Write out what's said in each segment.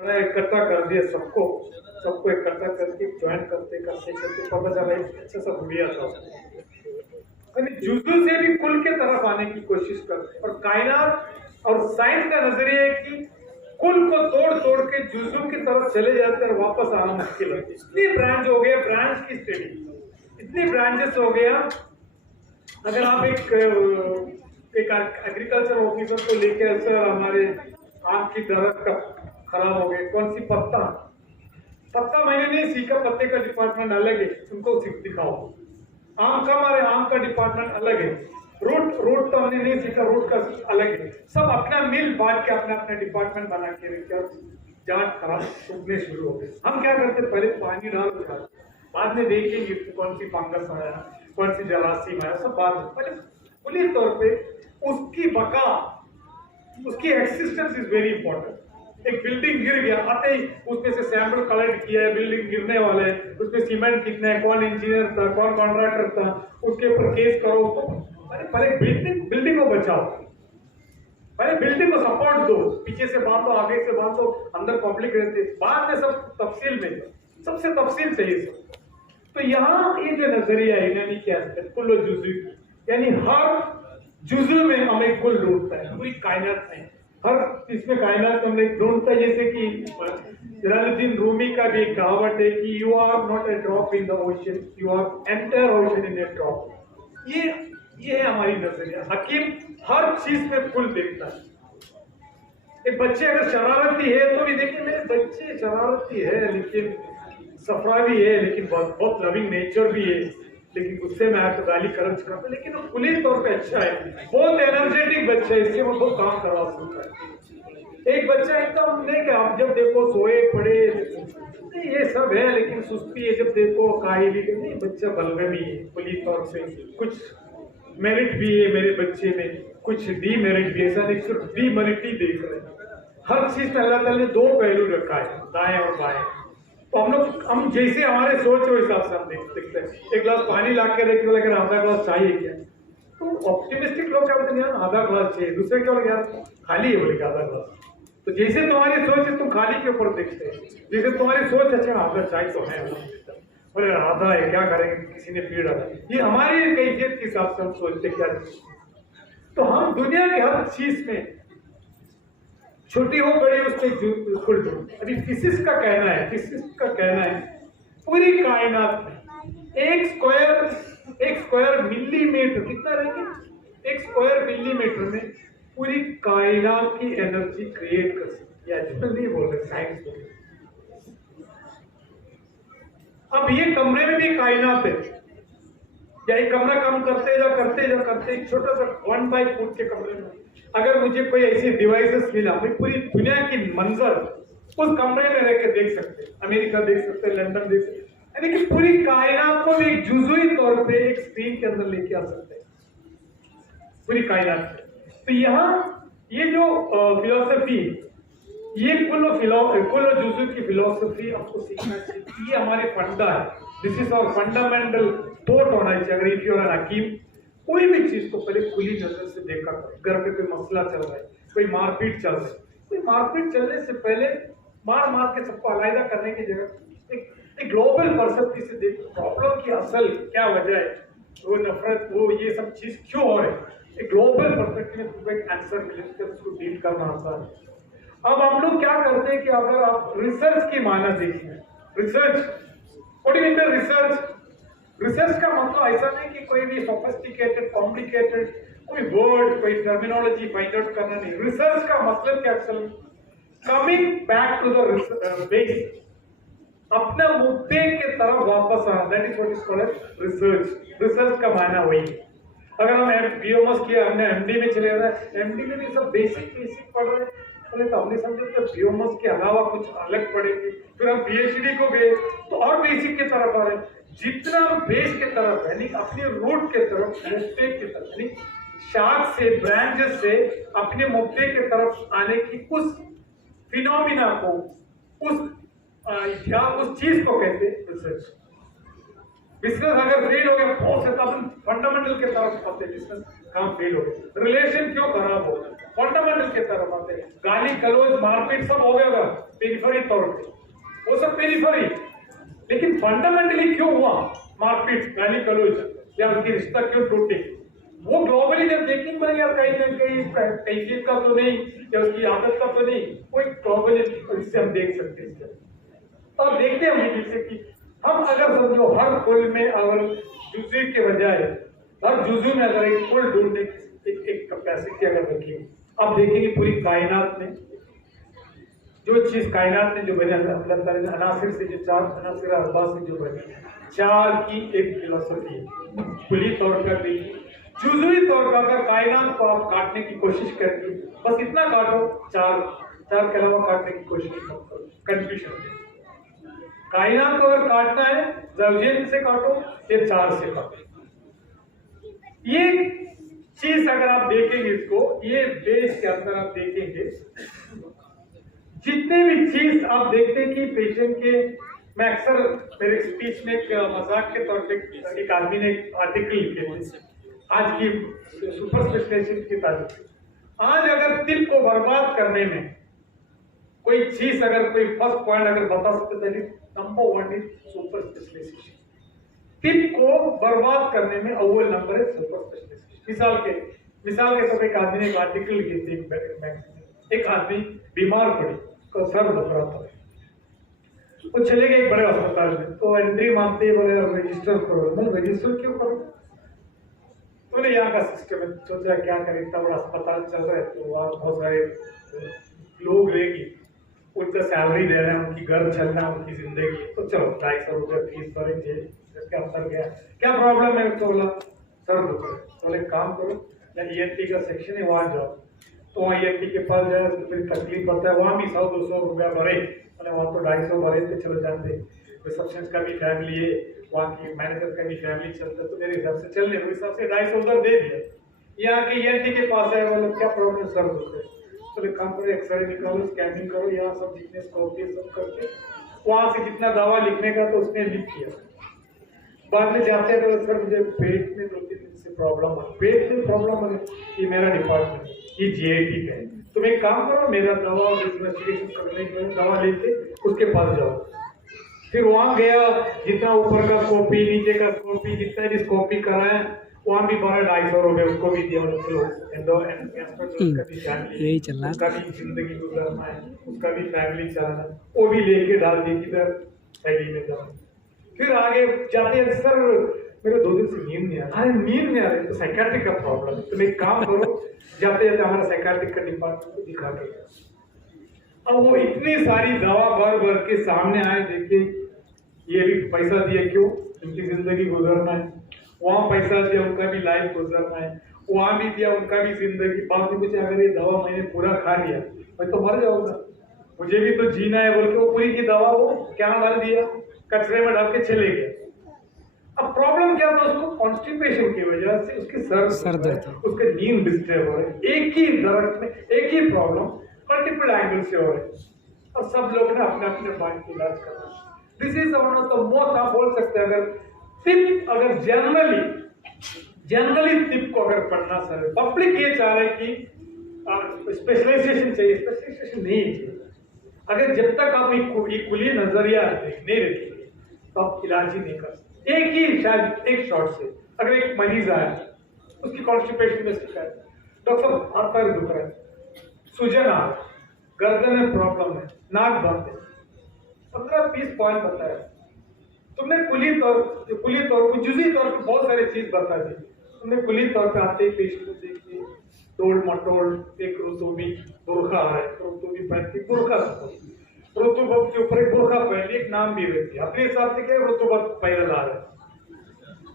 इकट्ठा कर दिया सबको सबको इकट्ठा करके ज्वाइन करते करते करते पता चला एक अच्छा सा गुड़िया था। यानी जुजू से भी कुल के तरफ आने की कोशिश करते और कायनात और साइंस का नजरिया है कि कुल को तोड़ तोड़ के जुजू की तरफ चले जाते और वापस आना मुश्किल है। इतनी ब्रांच हो गया, ब्रांच की स्टडी इतनी ब्रांचेस हो गया। अगर आप एक एग्रीकल्चर ऑफिसर को लेके सर हमारे आम की दरख्त का खराब हो गए, कौन सी पत्ता मैंने नहीं सीखा, पत्ते का डिपार्टमेंट अलग है, उनको दिखाओ। आम का हमारे आम का डिपार्टमेंट अलग है, रूट तो हमने नहीं सीखा, रूट का अलग है। सब अपना मिल बांट के अपना अपना डिपार्टमेंट बना के रखे, जांच खराब उगने शुरू हो गए। हम क्या करते, पहले पानी डाल के बाद में देखेंगे कौन सी फंगस आया, कौन सी जरासीम आया, सब बाद में। पहले खुली तौर पे उसकी बका, उसकी एक्सिस्टेंस इज वेरी इंपॉर्टेंट। एक बिल्डिंग गिर गया, आते ही उसमें से सैंपल कलेक्ट किया है, बिल्डिंग गिरने वाले है, उसमें सीमेंट कितना है, कौन इंजीनियर था, कौन कॉन्ट्रैक्टर था, उसके ऊपर केस करो। तो पहले बिल्डिंग को बचाओ, पहले बिल्डिंग को सपोर्ट दो, पीछे से बांधो, आगे से बांधो, अंदर पब्लिक रहती है, बाद में सब तफसील में, सबसे तफसील चाहिए सब। तो यहाँ ये जो नजरिया है यानी क्या है, कुल जुजू, यानी हर जुजू में हमें कुल ढूंढता है, पूरी कायनात में हर इसमें कायनात में हमें ढूंढता है। जैसे कि जलालुद्दीन रूमी का भी एक कहावत है कि you are not a drop in the ocean, you are entire ocean in a drop. ये है हमारी नजरिया। हकीम हर चीज में कुल देखता है। एक बच्चे अगर शरारती है तो भी देखिए मेरे बच्चे शरारती है, लेकिन सफरा भी है, लेकिन बहुत लविंग नेचर भी है, लेकिन गुस्से में आया तो गाली करंच करता है, लेकिन वो खुली तौर पे अच्छा है, बहुत एनर्जेटिक बच्चा है, इससे वो बहुत काम करवा सकता है। एक बच्चा एकदम नहीं कि आप जब देखो सोए पड़े नहीं, ये सब है, लेकिन सुस्ती है, जब देखो काहिली नहीं, बच्चा बलगमी है खुली तौर से। कुछ मेरिट भी है मेरे बच्चे में, कुछ डीमेरिट भी, ऐसा नहीं सिर्फ डीमेरिट ही देख रहे हैं। हर चीज में अल्लाह ताला ने दो पहलू रखा है, दाएं और बाएं। तो हम जैसे हमारे सोच के हिसाब से हम देखते हैं। एक गिलास पानी ला के देख बोले आधा गिलास चाहिए क्या, तो ऑप्टिमिस्टिक लोग क्या बोलते हैं यार आधा गिलास चाहिए, दूसरे क्या बोले यार खाली है, बोले आधा गिलास। तो जैसे तुम्हारी सोच है तुम खाली के ऊपर देखते हैं, जैसे तुम्हारी सोच अच्छा आधा चाहिए तो है, बोले आधा है क्या करेंगे, किसी ने पी डाला, ये हमारी कैफियत के हिसाब से हम सोचते क्या। तो हम दुनिया के हर चीज में छोटी हो बड़ी उसमें खुल दो। अभी फिजिक्स का कहना है पूरी कायनात में एक स्क्वायर मिलीमीटर कितना रहेंगे, एक स्क्वायर मिलीमीटर में पूरी कायनात की एनर्जी क्रिएट कर सकती है। नहीं बोल रहे, साइंस बोल रहे। अब ये कमरे में भी कायनात है, या एक कमरा कम करते एक छोटा सा 1 फुट के कमरे में अगर मुझे कोई ऐसी डिवाइसेस मिला, मैं पूरी दुनिया की मंजर उस कमरे में रह के देख सकते, अमेरिका देख सकते, लंदन देख सकते, यानी कि पूरी कायनात को भी एक जुजुई तौर पे एक स्क्रीन के अंदर लेके आ सकते हैं, पूरी कायनात। तो यहाँ ये जो फिलोसफी, ये कुल जुजू की फिलोसफी आपको सीखना चाहिए। ये हमारे फंडा है, this is our fundamental thought होना चाहिए। अगर इफ यू आर एन हकीम, कोई भी चीज को पहले खुली नजर से देखा करो। घर पे कोई मसला चल रहा है, कोई मारपीट चल रहा है, कोई मारपीट चलने से पहले मार के सबको अलग करने की जगह एक ग्लोबल पर्सपेक्टिव से देखो, प्रॉब्लम की असल क्या वजह है, वो नफरत, वो ये सब चीज क्यों हो रही है, एक ग्लोबल पर्सपेक्टिव में तुमको एक आंसर मिले, उसको डील करना आसान है। अब हम लोग क्या करते हैं कि अगर आप रिसर्च की माना देखिए, रिसर्च का मतलब ऐसा नहीं कि कोई भी सोफिस्टिकेटेड कॉम्प्लिकेटेड कोई वर्ड कोई टर्मिनोलॉजी फाइंड आउट करना नहीं। रिसर्च का मतलब क्या, अक्सर coming back to the basic, अपने मुद्दे के तरफ वापस आना, that is what is called research. Research का माना वही है। अगर हम बीओमएस किया, हमने एमडी में चले गए, एमडी में भी सब बेसिक पढ़ रहे हैं, बोले तो हमने समझे तो बीओमएस के अलावा कुछ अलग पढ़ेंगे। फिर हम पीएचडी को गए तो और बेसिक की तरफ आ रहे हैं। जितना बेस के तरफ यानी अपने रूट के तरफ, मुद्दे की तरफ, यानी शाख से, ब्रांचेस से अपने मुद्दे के तरफ आने की उस फिनोमिना को, उस चीज को कहते हैं रिसर्च। बिजनेस अगर फेल हो गया बहुत से, तब फंडामेंटल के तरफ आते हैं, बिजनेस काम फेल हो गया, रिलेशन क्यों खराब हो, फंडामेंटल के तरफ आते हैं, गाली गलौज मारपीट सब हो गया, पेरिफेरल डिफर ही, लेकिन फंडामेंटली क्यों हुआ मारपीट, गाली गलौज या उनकी रिश्ता क्यों टूटे, वो ग्लोबली जब देखेंगे यार कहीं ना कहीं कैफियत का तो नहीं या उसकी आदत का तो नहीं, कोई ग्लोबली इससे हम देख सकते हैं। तो अब देखते हैं हम जैसे कि हम अगर समझो हर कुल में अगर जुजू के बजाय हर जुजू में अगर एक कुल ढूंढने एक कैपेसिटी अगर रखेंगे, अब देखेंगे पूरी कायनात में जो चीज कायनात में जो बने अल्लाह ताला ने अनासिर से जो चार अनासिर अरबा से जो बने चार की एक फिलॉसफी है। कुली तौर पर भी जुज़वी तौर पर अगर कायनात को आप काटने की कोशिश करेंगे, बस इतना काटो, चार के अलावा काटने की कोशिश मत करो, कंफ्यूजन। कायनात को अगर काटना है ज़ौजैन से काटो, ये चार से काटो। ये चीज अगर आप देखेंगे इसको, ये बेस के अंदर आप देखेंगे जितने भी चीज आप देखते हैं कि पेशेंट के, मैं अक्सर मेरे स्पीच में एक मजाक के तौर पे एक आदमी ने एक आर्टिकल लिखे थे आज की सुपर स्पेशलिस्ट की तारीफ में। आज अगर तिल को बर्बाद करने में कोई चीज अगर कोई फर्स्ट पॉइंट अगर बता सकते थे, नंबर 1 इज सुपर स्पेशलिस्ट। तिल को बर्बाद करने में अव्वल नंबर है सुपर स्पेशलिस्ट। मिसाल के तौर पर एक आदमी ने एक आर्टिकल लिखे थे, एक आदमी बीमार पड़ी, उसका सर दुख रहा था, वो चले गए एक बड़े अस्पताल में, तो एंट्री मांगते हैं, बोले रजिस्टर करो। मैं रजिस्टर क्यों करूं? तो यहाँ का सिस्टम है, सोचा क्या करें, इतना बड़ा अस्पताल चल रहा है तो वहाँ बहुत सारे लोग रहेगी, उनका सैलरी दे रहे हैं, उनकी घर चलना, उनकी जिंदगी, तो चलो 250 रुपये फीस भरेंगे। इसके अंदर गया, क्या प्रॉब्लम है? तो बोला सर दुख रहा है। तो एक काम करो, ENT का सेक्शन है वहाँ जाओ। तो वहाँ ENT के पास जाए, फिर तकलीफ होता है, वहाँ भी 100-200 रुपया भरे, मैंने वहाँ तो 250 भरे थे, चलो जानते रिसेप्शन का भी फैमिली है, वहाँ की मैनेजर का भी फैमिली चलता है, तो मेरे हिसाब से चलने के हिसाब से 250 उधर दे दिया। यहाँ के ENT के पास है, बोलो क्या प्रॉब्लम सर दुख है? तो एक काम करो, एक्सरे निकालो, स्कैनिंग करो, यहाँ सब जितने स्कोप है सब करके वहाँ से जितना दवा लिखने का तो उसने लिख किया। बाद में जाते हैं तो सर मुझे पेट में 2-3 दिन से प्रॉब्लम है, पेट में प्रॉब्लम है, ये मेरा डिपार्टमेंट है, ये GIT का है, तुम एक काम करो, मेरा दवा और इन्वेस्टिगेशन करने के लिए दवा लेके उसके पास जाओ। फिर वहाँ गया, जितना ऊपर का कॉपी नीचे का कॉपी जितना भी कॉपी कराए, वहाँ भी 250 रुपये उसको भी दिया। यही चल रहा है, उसका भी जिंदगी गुजारना है, उसका भी फैमिली चलाना, वो भी लेके डाल दी किधर थैली में जाओ। फिर आगे जाते हैं, सर मेरे 2 दिन से नींद नहीं आ रहा है, नींद नहीं आ रही, तो साइकियाट्रिक का प्रॉब्लम है, तो एक काम करो, जाते जाते हमारा साइकियाट्रिक का डिपार्टमेंट को दिखा के। अब वो इतनी सारी दवा भर के सामने आए, देखिए ये भी पैसा दिए क्यों, उनकी जिंदगी गुजरना है, वहाँ पैसा दिया उनका भी लाइफ गुजरना है, वहाँ भी दिया उनका भी जिंदगी। बाद में मुझे अगर ये दवा मैंने पूरा खा लिया मैं तो मर जाऊंगा, मुझे भी तो जीना है बोल के वो पूरी की दवा वो क्या डाल दिया, कचरे में डाल के चले गए। अब प्रॉब्लम क्या था, उसको कॉन्स्टिपेशन की वजह से उसके सर दर्द, उसके नींद डिस्टर्ब हो रहे, एक ही दर्द में एक ही प्रॉब्लम मल्टीपल एंगल से हो रहे, और सब लोग ने अपने अपने माइंड को इलाज कर रहे। This is one of the most, आप बोल सकते हैं अगर टिप, अगर जनरली टिप को अगर पढ़ना सर, पब्लिक ये चाह रहे कि स्पेशलाइजेशन चाहिए, स्पेशलाइजेशन नहीं चाहिए। अगर जब तक आप एक कुली नजरिया नहीं रखेंगे तो आप इलाज ही नहीं कर सकते। एक ही शायद एक शॉट से अगर एक मरीज आया, उसकी कॉन्स्टिपेशन में शिकायत, डॉक्टर साहब हाथ पैर दुख रहा है, सूजन आ रहा है, गर्दन में प्रॉब्लम है, नाक बंद है, 15-20 पॉइंट बताया, तुमने कुली तौर पर जुज़ी तौर पर बहुत सारी चीज बता दी, तुमने कुली तौर पे आते ही पेशेंट को देखिए टोल मटोल, एक रुतुबी बुरखा है, रुतुबी पहन के बुरखा, रुतुबत के ऊपर एक बुरखा पहन, एक नाम भी रहती है, अपने हिसाब से क्या रुतुबत पैदल आ रहा है।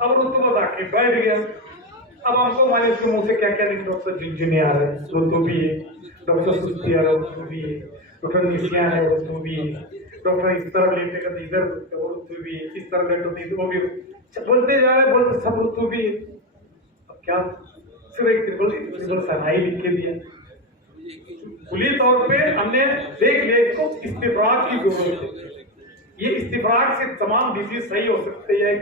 अब रुतुबत आके बैठ गया, अब हमको माने उसके मुंह से क्या क्या नहीं, डॉक्टर झुनझुने आ रहे हैं, रुतुबी है, डॉक्टर सुस्ती आ रहा है, रुतुबी है, डॉक्टर निशियान है, रुतुबी है, डॉक्टर इस तरह लेटे का इधर रुतुबी है, इस तरह लेटो नहीं वो भी बोलते जा रहे, बोलते सब रुतुबी है। अब क्या सिर्फ एक ट्रिपल सनाई लिख के दिया, खुली तौर पे हमने देख लिया इसको इस्तिफराक की जरूरत है, ये इस्तिफराक से तमाम डिजीज सही हो सकते हैं,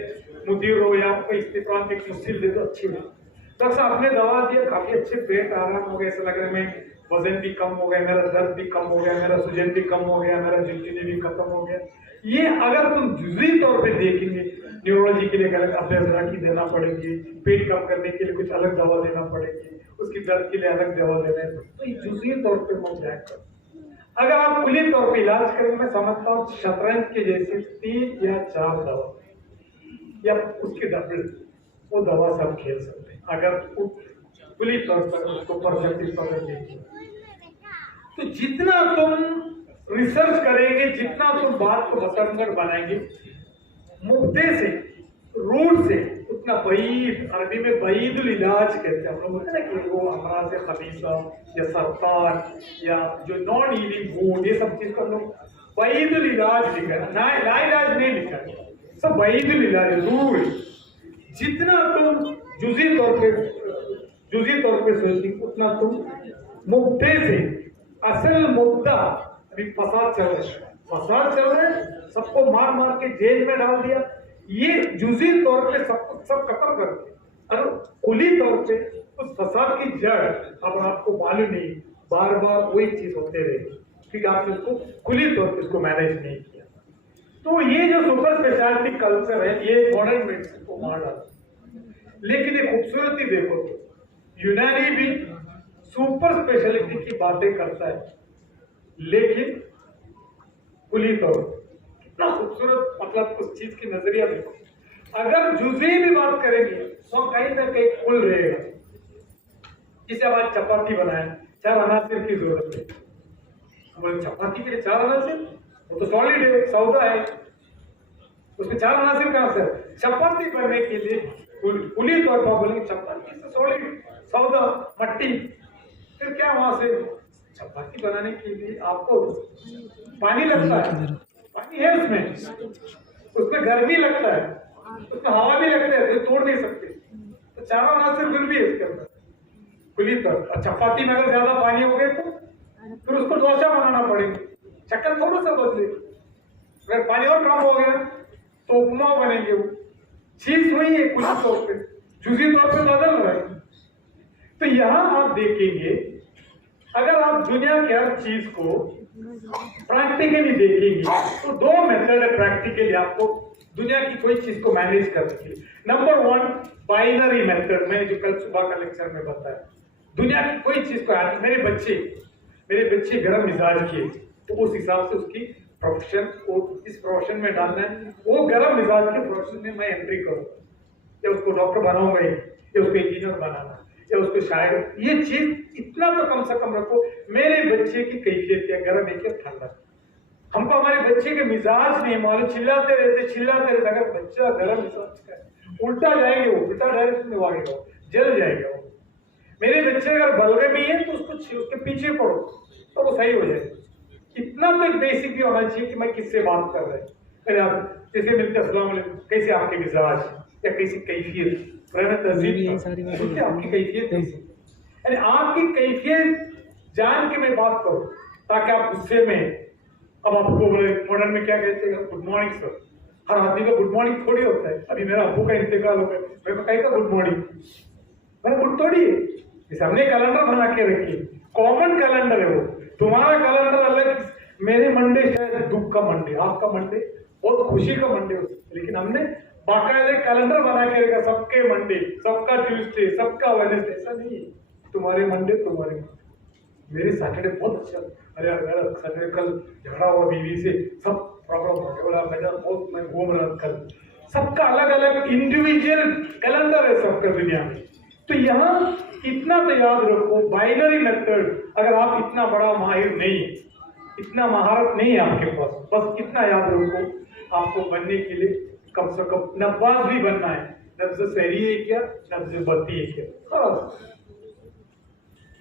मुदीर हो या कोई इस्तिफराक एक मुश्किल दे तो अच्छी है। डॉक्टर साहब आपने दवा दिया, काफी अच्छे पेट आराम हो गया, ऐसा लग रहा है मैं वजन भी कम हो गया, मेरा दर्द भी कम हो गया, मेरा सूजन भी कम हो गया, मेरा झुनझुनी भी खत्म हो गया। ये अगर तुम जुजवी तौर पे देखेंगे, न्यूरोलॉजी के लिए अलग अभ्यास देना पड़ेगी, पेट कम करने के लिए कुछ अलग दवा देना पड़ेगी, उसकी दर्द के लिए अलग दवा देना है, तो ये जुजवी तौर पे मैं जाए कर। अगर आप खुले तौर पे इलाज करें, मैं समझता हूँ शतरंज के जैसे 3 या 4 दवा या उसके डबल वो दवा सब खेल सकते हैं, अगर खुली तौर पर उसको परफेक्ट पकड़ देंगे। तो जितना तुम रिसर्च करेंगे, जितना तुम बात को बसंतर बनाएंगे मुद्दे से, रूट से, उतना बईद, अरबी में बईदुल इलाज कहते हैं। हम लोग बोलते हैं ना कि वो अमराज से खबीसा या सरतान या जो नॉन हीलिंग वुंड, ये सब चीज का लोग बईदुल इलाज लिखा है, ना इलाज नहीं लिखा है, सब बईदुल इलाज रूल। जितना तुम जुजी तौर पे सोचेंगे, उतना तुम मुद्दे से, असल मुद्दा अभी फसाद चल रहा है, सबको मार के जेल में डाल दिया, ये जुजी तौर पे सब खत्म कर दिया। और खुली तौर पे उस फसाद की जड़ अब आपको मालूम नहीं, बार बार वही चीज होते रहे क्योंकि आपने उसको खुली तौर पे उसको मैनेज नहीं किया। तो ये जो सुपर स्पेशलिटी कल्चर है, ये मॉडर्न मेडिसिन को मार डाला। लेकिन ये खूबसूरती देखो, यूनानी भी सुपर स्पेशलिटी की बातें करता है, लेकिन खुली तौर कितना खूबसूरत, मतलब उस चीज की नजरिया देखो। अगर जुज़वी भी बात करेंगे तो कहीं ना कहीं खुल रहेगा। जिसे अब आज चपाती बनाए, 4 अनासिर की जरूरत है। हमारे चपाती के लिए 4 अनासिर, वो तो सॉलिड है, सौदा है, उसमें 4 अनासिर कहां से? चपाती बनने के लिए खुली तौर पर बोलेंगे चपाती से सॉलिड सौदा मट्टी, फिर क्या वहां से चपाती बनाने के लिए आपको पानी लगता है, पानी है उसमें गर्मी लगता है, उसमें हवा भी लगता है, तो तोड़ नहीं सकते। तो 4 अनासिर गुल भी है इसके अंदर खुली तौर। और चपाती में अगर ज्यादा पानी हो गए तो फिर उसको डोसा बनाना पड़ेगा, शक्ल थोड़ा सा बदले। अगर पानी और कम हो गया तो उपमा बनेंगे। वो चीज वही है, खुली तौर पे जुजी तौर पे बदल रहा है। तो यहां आप देखेंगे, अगर आप दुनिया की हर चीज को प्रैक्टिकली देखेंगे तो 2 मेथड है प्रैक्टिकली आपको दुनिया की कोई चीज को मैनेज करने के लिए। नंबर 1 बाइनरी मेथड, मैंने जो कल सुबह का लेक्चर में बताया। दुनिया की कोई चीज को, मेरे बच्चे गर्म मिजाज के, तो उस हिसाब से उसकी प्रोफेशन को इस प्रोफेशन में डालना है, वो गर्म मिजाज के प्रोफेशन में मैं एंट्री करूंगा, या उसको डॉक्टर बनाऊंगा, या उसको इंजीनियर बनाना, या उसको शायर। ये चीज इतना तो कम से कम रखो, मेरे बच्चे की कैफियत क्या, गर्म है क्या ठंडा। हमको हमारे बच्चे के मिजाज नहीं मालूम, चिल्लाते रहते। अगर बच्चा गर्म मिजाज का है, उल्टा जाएंगे, वो उल्टा डायरेक्शन में भागेगा, जल जाएगा वो। मेरे बच्चे अगर बलगमी है तो उसके पीछे पड़ो तो वो सही हो जाएगा। इतना तो बेसिक भी होना चाहिए कि मैं किससे बात कर रहे हैं। आप जैसे मिलते अस्सलाम वालेकुम, कैसे आपके मिजाज या कैसी कैफियत, आपकी कैफियत कैसी, यानी आपकी कैफियत जान के मैं बात करूं, ताकि आप गुस्से में, अब आपको मॉडर्न में क्या कहते हैं, गुड मॉर्निंग सर। हर आदमी का गुड मॉर्निंग थोड़ी होता है। अभी मेरा अब्बू का इंतकाल हो गया, मेरे को कहेगा गुड मॉर्निंग, मैं गुड थोड़ी है। इसे हमने कैलेंडर बना के रखी, कॉमन कैलेंडर है वो। तुम्हारा कैलेंडर अलग, मेरे मंडे शायद दुख का मंडे, आपका मंडे बहुत खुशी का मंडे हो सकता है, लेकिन हमने बाकायदा कैलेंडर बना के रखा, सबके मंडे, सबका ट्यूसडे, सबका वेडनेसडे। ऐसा नहीं है तुम्हारे मंडे तुम्हारे मंडे, मेरे सैटरडे बहुत अच्छा। अरे मेरा सैटरडे कल झगड़ा हुआ बीवी से, सब प्रॉब्लम हो गया, बोला मैं बहुत मैं घूम रहा कल। सबका अलग अलग इंडिविजुअल कैलेंडर है सबका दुनिया में। तो यहाँ इतना तो याद रखो, बाइनरी मेथड, अगर आप इतना बड़ा माहिर नहीं, इतना महारत नहीं है आपके पास, बस इतना याद रखो, आपको बनने के लिए कम से कम नब्बाज भी बनना है। नब्ज सहरी है क्या, नब्ज बत्ती है क्या, खलास।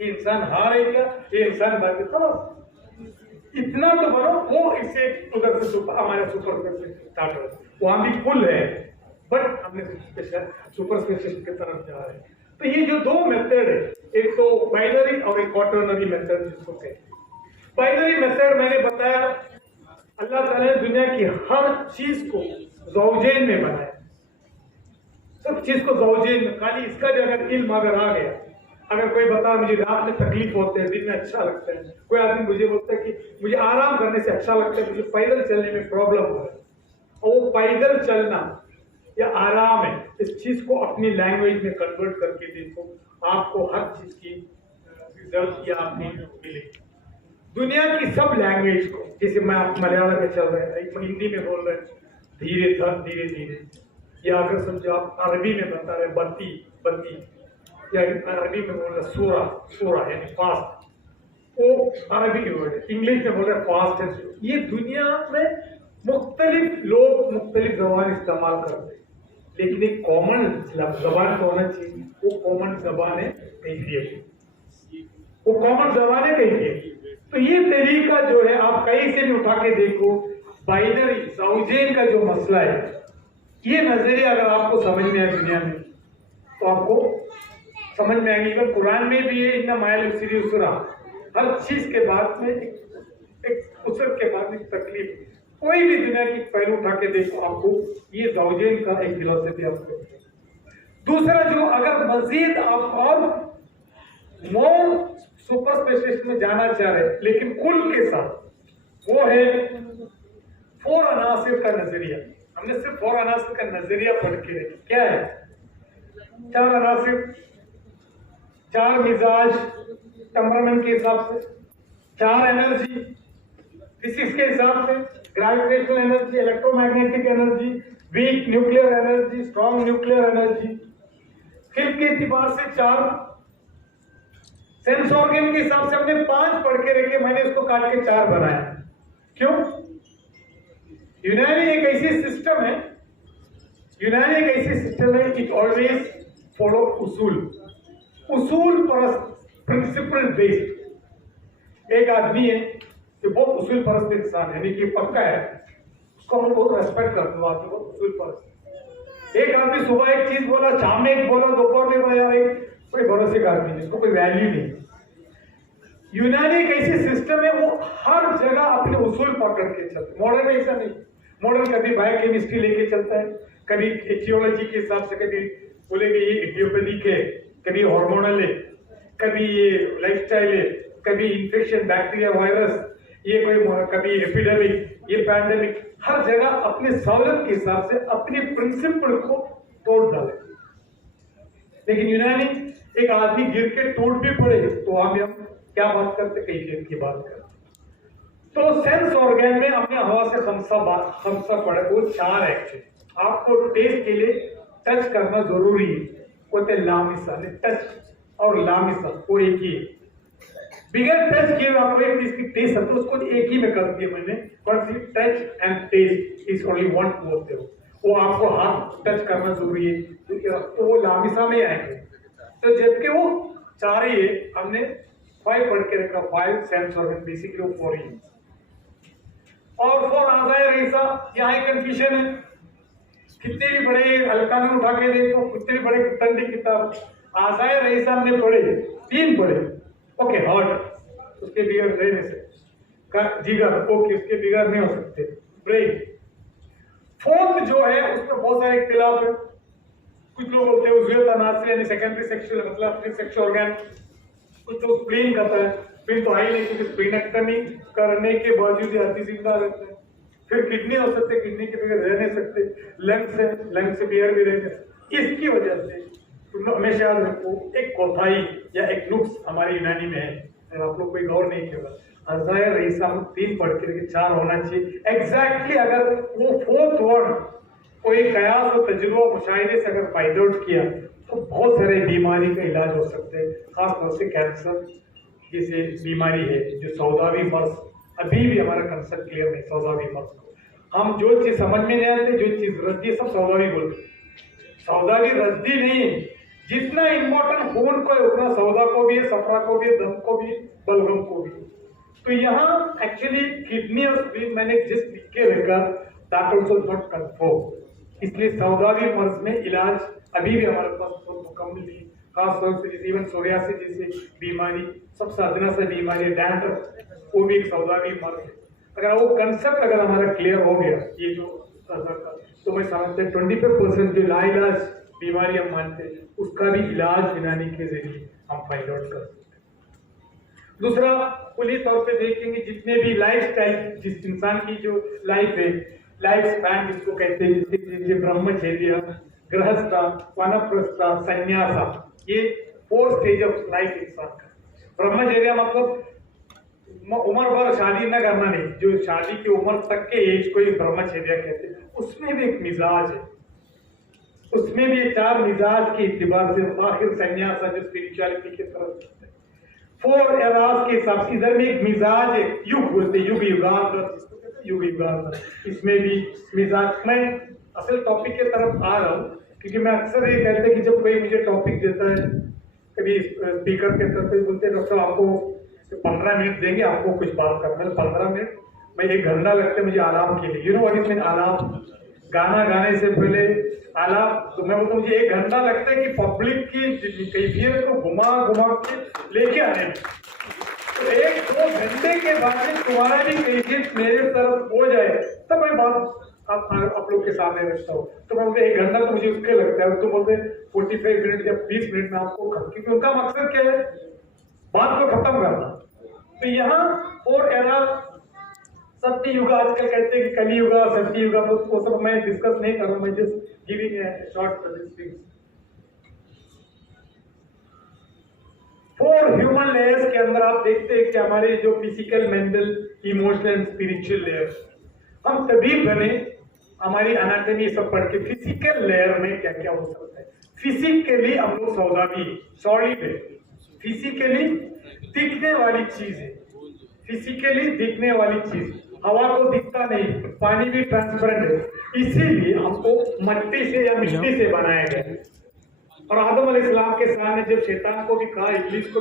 ये इंसान हार है क्या, ये इंसान बाकी, खलास। इतना तो बनो, वो इससे उधर से हमारे सुपर स्टार्ट हो, वहां भी फुल है, बट हमने सुपर स्पेशलिस्ट की तरफ जा रहे हैं। तो ये जो 2 मेथड है, एक तो बाइनरी और एक क्वाटरनरी मेथड जिसको कहते हैं। बाइनरी मेथड मैंने बताया, अल्लाह ताला ने दुनिया की हर चीज को ज़ौजैन में बनाया, सब चीज को ज़ौजैन में। खाली इसका जो अगर इल्म अगर आ गया, अगर कोई बता मुझे रात में तकलीफ होते है, दिन में अच्छा लगता है, कोई आदमी मुझे बोलता है कि मुझे आराम करने से अच्छा लगता है, मुझे पैदल चलने में प्रॉब्लम हो रहा है, और वो पैदल चलना या आराम है, इस चीज को अपनी लैंग्वेज में कन्वर्ट करके देखो, आपको हर चीज की रिजल्ट या आपने मिलेगी। दुनिया की सब लैंग्वेज को, जैसे मैं आप मलयालम में चल रहे हैं, हिंदी में बोल रहे हैं धीरे धीरे धीरे, या अगर समझो आप अरबी में बता रहे बत्ती बत्ती, या अरबी में बोल रहे सूरा सूरा यानी फास्ट, वो अरबी की वर्ड है, इंग्लिश में बोल रहे फास्ट है। ये दुनिया में मुख्तलिफ लोग मुख्तलिफ जबान इस्तेमाल करते हैं, लेकिन एक कॉमन जबान तो होना चाहिए, वो कॉमन जबान है कैफियत, वो कॉमन जबान है कैफियत। तो ये तरीका जो है आप कहीं से भी उठा के देखो, बाइनरी ज़ौजेन का जो मसला है, ये नजरिया अगर आपको समझ में आए दुनिया में, तो आपको समझ में आएगी। अगर कुरान में भी है इन्ना मायल उसरी उसरा, हर चीज के बाद में एक उसर के बाद एक तकलीफ, कोई भी दुनिया की पहलू उठा के देखो, आपको ये ज़ौजेन का एक फिलॉसफी आपको। दूसरा जो अगर मजीद आप और मोर सुपर स्पेशलिस्ट में जाना चाह रहे लेकिन कुल के साथ, वो है फोर अनासिर का नजरिया। हमने सिर्फ फोर अनासिर का नजरिया पढ़ के देखा, क्या है? चार अनासिर, चार मिजाज टेम्परामेंट के हिसाब से, चार एनर्जी फिजिक्स के हिसाब से, gravitational energy, electromagnetic energy, weak nuclear energy, strong nuclear energy. Film के एतबार से चार, सेंस ऑर्गन के हिसाब से हमने 5 पढ़ के रखे, मैंने उसको काट के 4 बनाया। क्यों? यूनानी एक ऐसी सिस्टम है, यूनानी एक ऐसी सिस्टम है, इट ऑलवेज फॉलो उसूल, उसूल परस्त, प्रिंसिपल बेस्ड। एक आदमी है जो बहुत उसूल परस्त इंसान है, यानी कि पक्का है, उसको हम बहुत रेस्पेक्ट करते हैं, आदमी बहुत उसूल परस्त। एक आदमी सुबह एक चीज बोला, शाम में एक बोला, दोपहर में बोला, यार एक कोई भरोसे का आदमी जिसको कोई वैल्यू नहीं। यूनानी एक ऐसी सिस्टम है, वो हर जगह अपने उसूल पकड़ के चलते। मॉडर्न में ऐसा नहीं, मॉडर्न कभी बायोकेमिस्ट्री लेके चलता है, कभी एथियोलॉजी के हिसाब से, कभी बोलेंगे ये एथियोपैथिक है, कभी हार्मोनल है, कभी ये लाइफस्टाइल है, कभी इन्फेक्शन बैक्टीरिया वायरस, ये कोई कभी एपिडेमिक, ये पैंडेमिक, हर जगह अपने सहूलत के हिसाब से अपने प्रिंसिपल को तोड़ डाले। लेकिन यूनानी एक आदमी गिर के टूट भी पड़े तो वहां भी हम क्या बात करते, कैफियत की बात करते। तो सेंस ऑर्गन में हमने हवा से खमसा पढ़े, वो 4 एक्चुअली आपको टेस्ट के लिए टच करना जरूरी है, वो थे लामिसा, टच और लामिसा वो एक ही है। बिगर टच किए आपको एक चीज की टेस्ट है, तो उसको एक ही में कर दिया मैंने, touch and test is only one बोलते हो, वो आपको हाथ टच करना जरूरी है, तो वो लामिसा में आएंगे। तो जबकि वो 4 ही है, हमने 5 पढ़ के रखा, 5 सेंस ऑर्गन, बेसिकली वो 4 ही। और 4 आज़ाए रईसा, यहाँ एक कंफ्यूजन है, कितने भी बड़े हल्का में उठा के देखो, कितने भी बड़े ठंडी किताब, आज़ाए रईसा हमने पढ़े, 3 पढ़े। ओके, हार्ट उसके बिगर रह नहीं सकते, जिगर ओके उसके बिगर नहीं हो सकते, ब्रेन। 4th जो है उसमें बहुत सारे इख्तिलाफ है, कुछ लोग बोलते हैं उज़वियत अनासिर यानी सेकेंडरी सेक्सुअल मतलब प्री सेक्सुअल ऑर्गन, कुछ लोग स्प्लीन करता है, स्प्लीन तो आई नहीं क्योंकि स्प्लीनेक्टमी करने के बावजूद आदमी जिंदा रहते हैं। फिर किडनी हो सकते, किडनी के बगैर रह नहीं सकते, लंग से बियर भी रहते हैं। इसकी वजह से तुम हमेशा याद रखो, एक कोताही या एक नुक्स हमारी यूनानी में है, अगर आप लोग कोई गौर नहीं किया, आज़ाए रईसा 3 पढ़ के 4 होना चाहिए एग्जैक्टली। अगर वो 4th वर्ड कोई कयास और तजुर्बा मुशाहिदे से अगर फाइंड आउट किया तो बहुत सारे बीमारी का इलाज हो सकते हैं, खासतौर से कैंसर जैसे बीमारी है जो सौदावी मर्ज, अभी भी हमारा कंसेप्ट क्लियर नहीं सौदावी मर्ज को। हम जो चीज समझ में नहीं आते, जो चीज रद्दी, सब सौदावी बोलते, सौदावी रद्दी नहीं। जितना इम्पोर्टेंट खून को है उतना सौदा को भी है, सफरा को भी है, दम को भी, बलगम को भी। तो यहाँ एक्चुअली किडनी और स्प्लीन मैंने जिस लिख के रखा, दैट आल्सो नॉट कंफर्म, इसलिए सौदावी मर्ज में इलाज अभी भी हमारे पास बहुत मुकम्मल नहीं, खासतौर से जीवन सोरियासिस जैसे बीमारी, सबसे अदना सा बीमारी डैंड्रफ, वो भी एक सौदावी मर्ज है। अगर वो कंसेप्ट अगर हमारा क्लियर हो गया, ये जो तो मैं समझते हैं 25% जो लाइलाज बीमारी हम मानते हैं उसका भी इलाज यूनानी के जरिए हम फाइंड आउट कर सकते हैं। दूसरा, कुली तौर पे देखेंगे जितने भी लाइफ स्टाइल, जिस इंसान की जो लाइफ है, लाइफ स्पैन जिसको कहते हैं, जैसे ब्रह्मचर्य, गृहस्थ, वानप्रस्थ, संन्यासा, ये 4 स्टेज ऑफ लाइफ इंसान का। ब्रह्मचर्य मतलब उम्र भर शादी न करना नहीं, जो शादी की उम्र तक के एज को ही ब्रह्मचर्य कहते हैं। उसमें भी एक मिजाज है, उसमें भी 4 मिजाज के इत्तिबार से आखिर संन्यास जो स्पिरिचुअलिटी की तरफ 4 एरास के हिसाब से इधर में एक मिजाज है, युग बोलते युग युगांतर, जिसको कहते हैं युग युगांतर। इसमें भी मिजाज, मैं असल टॉपिक के तरफ आ रहा हूँ क्योंकि मैं अक्सर ये कहते हैं कि जब कोई मुझे टॉपिक देता है, कभी स्पीकर के तरफ से बोलते हैं डॉक्टर आपको 15 मिनट देंगे, आपको कुछ बात करना है। 15 मिनट, मैं 1 घंटा लगता है मुझे आराम के लिए। You know what is mean आराम? गाना गाने से पहले आलाप, तो मैं बोलता मुझे 1 घंटा लगता है कि पब्लिक की कैफियत को घुमा घुमा के लेके आने में। तो 1-2 घंटे के बाद में तुम्हारा भी कैफियत मेरे तरफ हो जाए तब मैं बात आप लोग के सामने रखता हूँ। तो मैं बोलते 1 घंटा तो मुझे उसके लगता है, तो बोलते 45 मिनट या 20 मिनट में आपको, क्योंकि उनका मकसद क्या है, बात को खत्म करना। तो यहाँ 4 एरा, सत्य युग आजकल कहते हैं कि कली युग, सत्य युग, वो सब मैं डिस्कस नहीं कर रहा हूँ, मैं just giving a short suggesting. 4 human layers के अंदर आप देखते हैं कि हमारे जो physical, mental, emotional, spiritual layer, हम तभी बने, हमारी एनाटॉमी सब पढ़ के फिजिकल लेयर में क्या क्या हो सकता है। फिजिकली हम लोग सौदावी, सॉलिड है, फिजिकली दिखने वाली चीज है, फिजिकली दिखने वाली चीज, हवा को दिखता नहीं, पानी भी ट्रांसपेरेंट है, इसीलिए हमको मट्टी से या मिट्टी से बनाया गया है। और आदम अलैहिस्सलाम के सामने जब शैतान को भी कहा, इब्लीस को भी